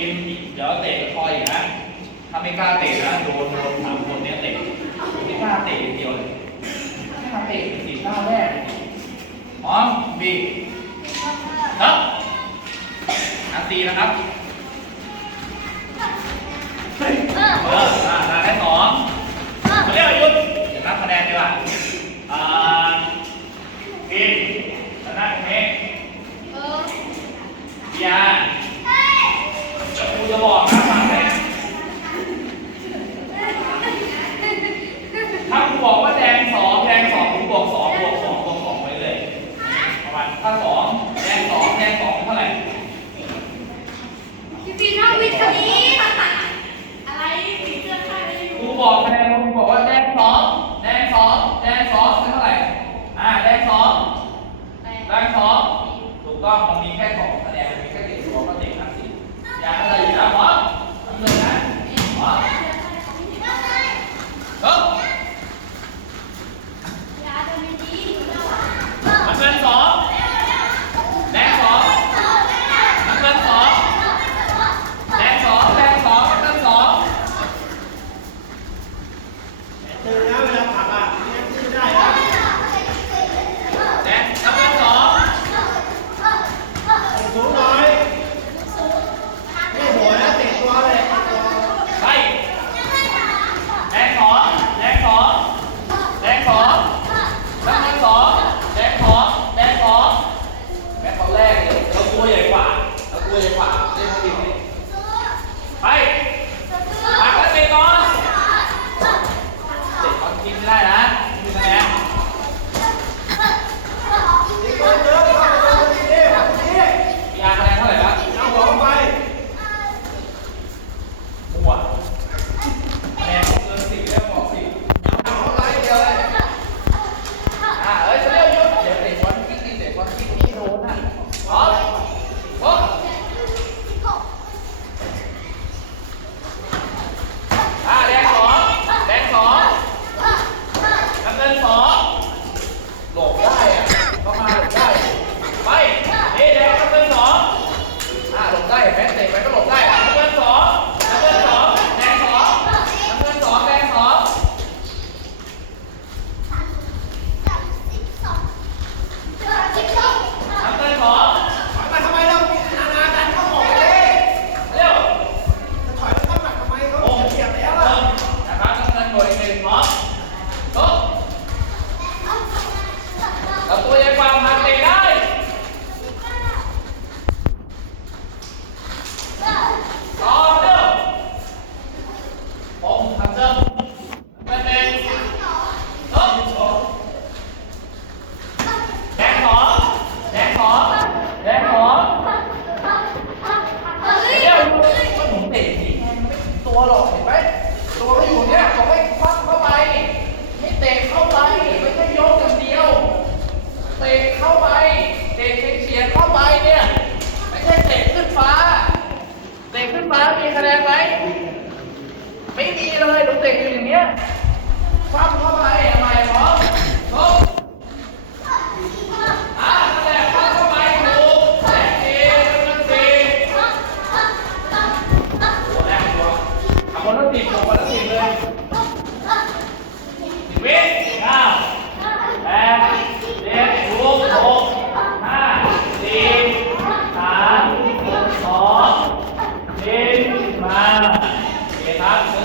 กินเดี๋ยวเตะคอยอีกนะ ถ้าไม่กล้าเตะนะโดนโดนสามคนเนี้ยเตะไม่กล้าเตะอย่างเดียวเลยกล้าเตะสี่ก้าแรกพร้อมบีครับนันตีนะครับเออ พี่น้องวิทย์คนนี้อะไรผีเสื้อผ้าอะไรอยู่ ครูบอกคะแนนครูบอกว่าแดงสองแดงสองแดงสองเป็เท่าไหร่ ตัวหรอกเห็นไหมตัวก็อยู่เนี่ย คนละติบคนละสิดเลยสิบวิเก้าแปดเจ็ดหกหกห้าสี่สามสองหนึ่งมาเดี๋ยวครับเรื่